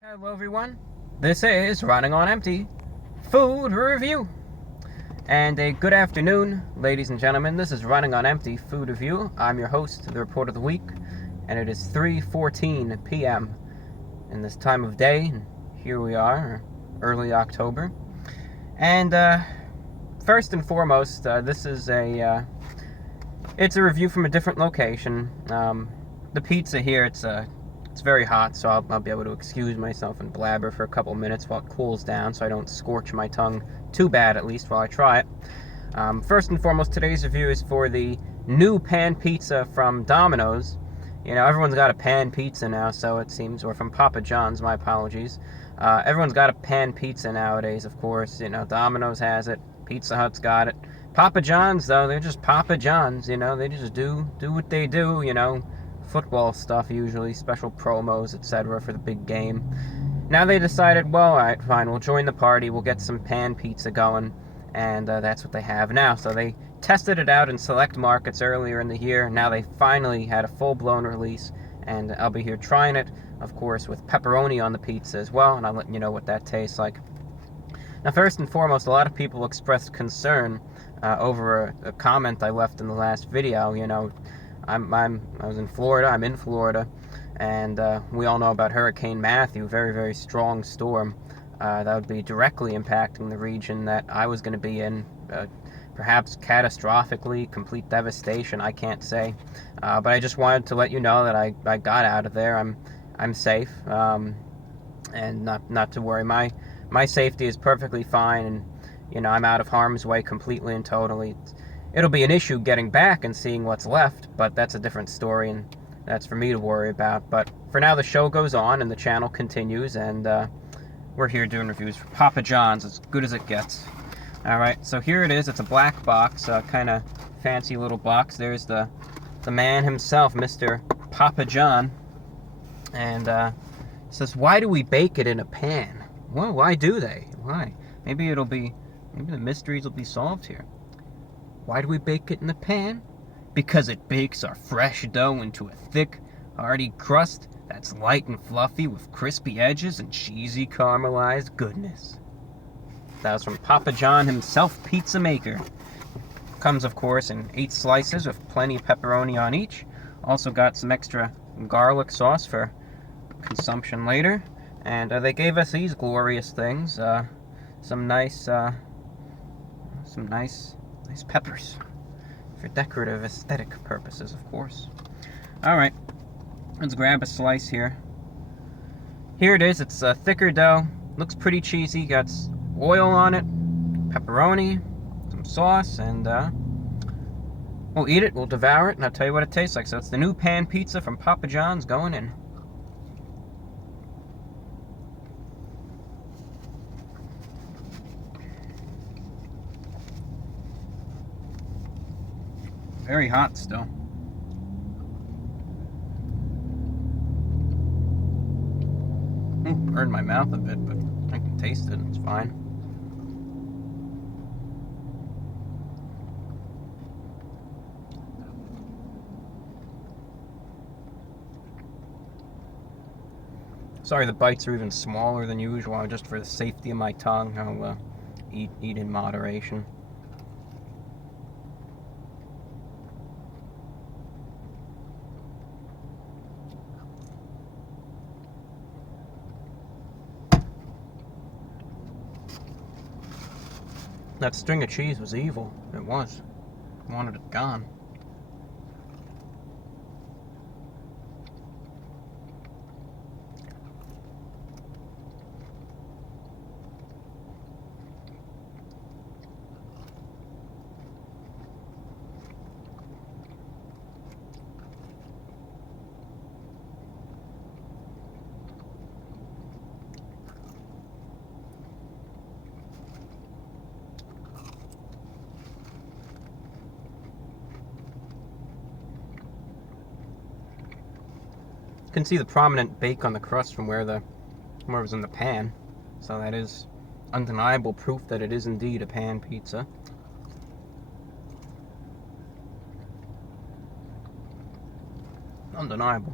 Hello everyone, this is Running on Empty Food Review. And a good afternoon, ladies and gentlemen. This is Running on Empty Food Review. I'm your host, the Report of the Week, and it is 3:14 p.m. in this time of day. And here we are, early October. And first and foremost, this is it's a review from a different location. The pizza here, it's very hot, so I'll be able to excuse myself and blabber for a couple minutes while it cools down, so I don't scorch my tongue too bad, at least while I try it. First and foremost, today's review is for the new pan pizza from Domino's. You know, everyone's got a pan pizza now, so it seems, or from Papa John's, my apologies. Everyone's got a pan pizza nowadays, of course. You know, Domino's has it, Pizza Hut's got it. Papa John's, though, they're just Papa John's, you know, they just do what they do, you know. Football stuff usually, special promos, etc. for the big game. Now they decided, well, alright, fine, we'll join the party, we'll get some pan pizza going, and that's what they have now. So they tested it out in select markets earlier in the year. Now they finally had a full-blown release, and I'll be here trying it, of course, with pepperoni on the pizza as well, and I'll let you know what that tastes like. Now, first and foremost, a lot of people expressed concern over a comment I left in the last video. You know, I was in Florida. I'm in Florida, and we all know about Hurricane Matthew, very, very strong storm that would be directly impacting the region that I was going to be in, perhaps catastrophically, complete devastation. I can't say, but I just wanted to let you know that I got out of there. I'm safe, and not to worry. My safety is perfectly fine, and you know, I'm out of harm's way completely and totally. It'll be an issue getting back and seeing what's left, but that's a different story, and that's for me to worry about. But for now, the show goes on, and the channel continues, and we're here doing reviews for Papa John's, as good as it gets. Alright, so here it is. It's a black box, kind of fancy little box. There's the man himself, Mr. Papa John, and says, why do we bake it in a pan? Well, why do they? Why? Maybe the mysteries will be solved here. Why do we bake it in the pan? Because it bakes our fresh dough into a thick, hearty crust that's light and fluffy with crispy edges and cheesy caramelized goodness. That was from Papa John himself, pizza maker. Comes, of course, in 8 slices with plenty of pepperoni on each. Also got some extra garlic sauce for consumption later. And they gave us these glorious things. Some nice peppers for decorative aesthetic purposes, of course. Alright, let's grab a slice here. Here it is. It's a thicker dough. Looks pretty cheesy. Got oil on it, pepperoni, some sauce, and we'll eat it, we'll devour it, and I'll tell you what it tastes like. So it's the new pan pizza from Papa John's going in. Very hot still. Burned my mouth a bit, but I can taste it. It's fine. Sorry, the bites are even smaller than usual. Just for the safety of my tongue, I'll eat in moderation. That string of cheese was evil. It was. I wanted it gone. You can see the prominent bake on the crust from where it was in the pan. So that is undeniable proof that it is indeed a pan pizza. Undeniable.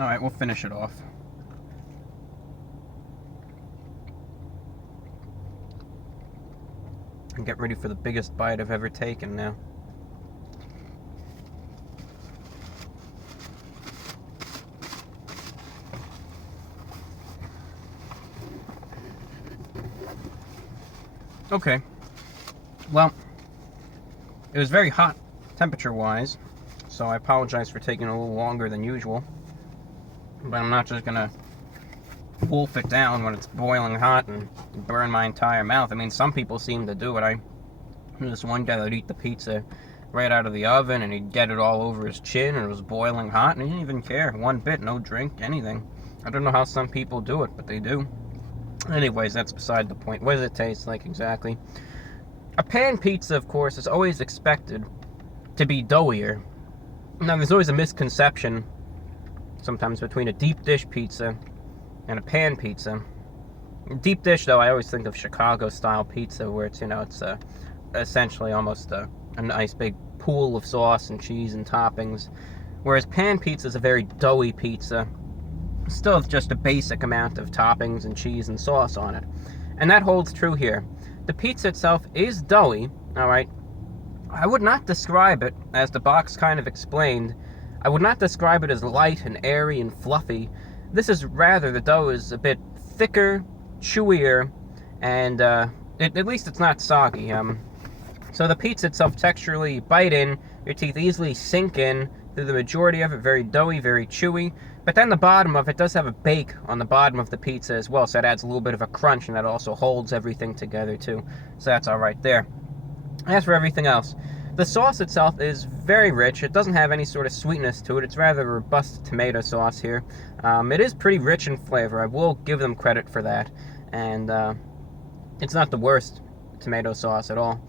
Alright, we'll finish it off. And get ready for the biggest bite I've ever taken now. Okay. Well, it was very hot temperature-wise, so I apologize for taking a little longer than usual. But I'm not just gonna wolf it down when it's boiling hot and burn my entire mouth. I mean, some people seem to do it. I knew this one guy that'd eat the pizza right out of the oven, and he'd get it all over his chin, and it was boiling hot, and he didn't even care one bit. No drink, anything. I don't know how some people do it, but they do. Anyways, that's beside the point. What does it taste like exactly? A pan pizza, of course, is always expected to be doughier. Now, there's always a misconception sometimes between a deep dish pizza and a pan pizza. Deep dish, though, I always think of Chicago-style pizza, where it's, it's essentially almost a nice big pool of sauce and cheese and toppings. Whereas pan pizza is a very doughy pizza. Still just a basic amount of toppings and cheese and sauce on it. And that holds true here. The pizza itself is doughy, alright? I would not describe it, as the box kind of explained, I would not describe it as light and airy and fluffy. This is rather, the dough is a bit thicker, chewier, and at least it's not soggy. So the pizza itself, texturally, you bite in, your teeth easily sink in through the majority of it, very doughy, very chewy. But then the bottom of it does have a bake on the bottom of the pizza as well, so that adds a little bit of a crunch, and that also holds everything together too. So that's all right there. As for everything else, the sauce itself is very rich. It doesn't have any sort of sweetness to it. It's rather a robust tomato sauce here. It is pretty rich in flavor. I will give them credit for that. And it's not the worst tomato sauce at all.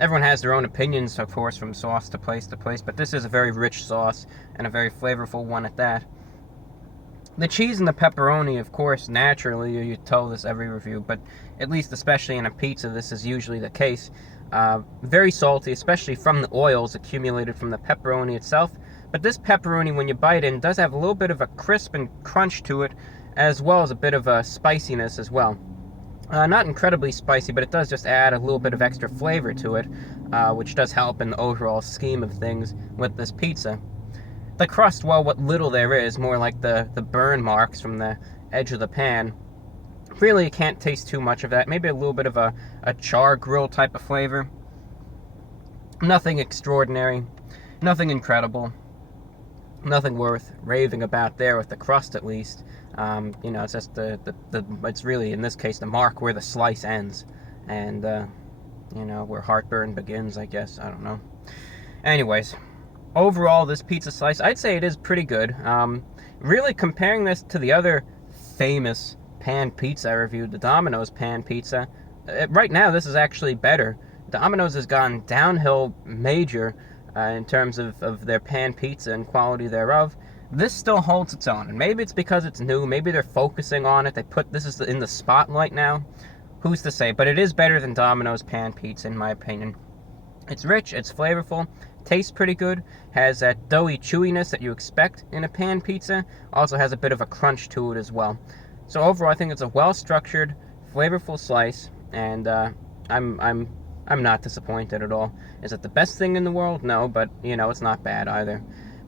Everyone has their own opinions, of course, from sauce to place, but this is a very rich sauce, and a very flavorful one at that. The cheese and the pepperoni, of course, naturally, you tell this every review, but at least especially in a pizza, this is usually the case. Very salty, especially from the oils accumulated from the pepperoni itself. But this pepperoni, when you bite in, does have a little bit of a crisp and crunch to it, as well as a bit of a spiciness as well. Not incredibly spicy, but it does just add a little bit of extra flavor to it, which does help in the overall scheme of things with this pizza. The crust, well, what little there is, more like the burn marks from the edge of the pan. Really, you can't taste too much of that. Maybe a little bit of a char grill type of flavor. Nothing extraordinary. Nothing incredible. Nothing worth raving about there with the crust, at least. It's just it's really, in this case, the mark where the slice ends. And, where heartburn begins, I guess. I don't know. Anyways, overall, this pizza slice, I'd say it is pretty good. Really, comparing this to the other famous pan pizza I reviewed, the Domino's pan pizza, right now, this is actually better. Domino's has gone downhill major in terms of their pan pizza and quality thereof. This still holds its own, and maybe it's because it's new, maybe they're focusing on it, they put this in the spotlight now, who's to say, but it is better than Domino's pan pizza in my opinion. It's rich, it's flavorful, tastes pretty good, has that doughy chewiness that you expect in a pan pizza, also has a bit of a crunch to it as well. So overall, I think it's a well-structured, flavorful slice, and I'm not disappointed at all. Is it the best thing in the world? No, but, it's not bad either.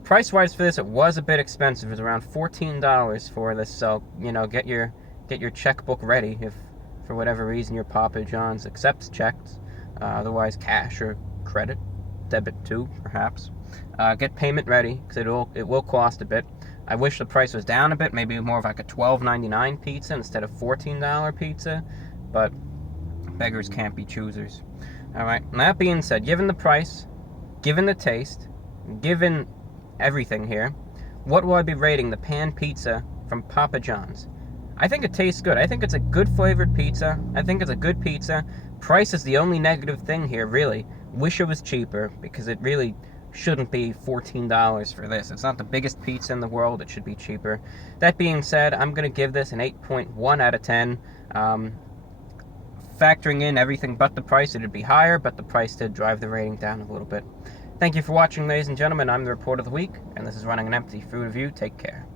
Price-wise for this, it was a bit expensive. It was around $14 for this, so, get your checkbook ready if, for whatever reason, your Papa John's accepts checks. Otherwise, cash or credit, debit too, perhaps. Get payment ready, because it will cost a bit. I wish the price was down a bit, maybe more of like a $12.99 pizza instead of $14 pizza, but beggars can't be choosers. Alright, that being said, given the price, given the taste, given everything here, what will I be rating the pan pizza from Papa John's? I think it tastes good. I think it's a good flavored pizza. I think it's a good pizza. Price is the only negative thing here, really. Wish it was cheaper, because it really shouldn't be $14 for this. It's not the biggest pizza in the world. It should be cheaper. That being said, I'm going to give this an 8.1 out of 10. Factoring in everything but the price, it would be higher, but the price did drive the rating down a little bit. Thank you for watching, ladies and gentlemen. I'm the Report of the Week, and this is Running on Empty Food Review. Take care.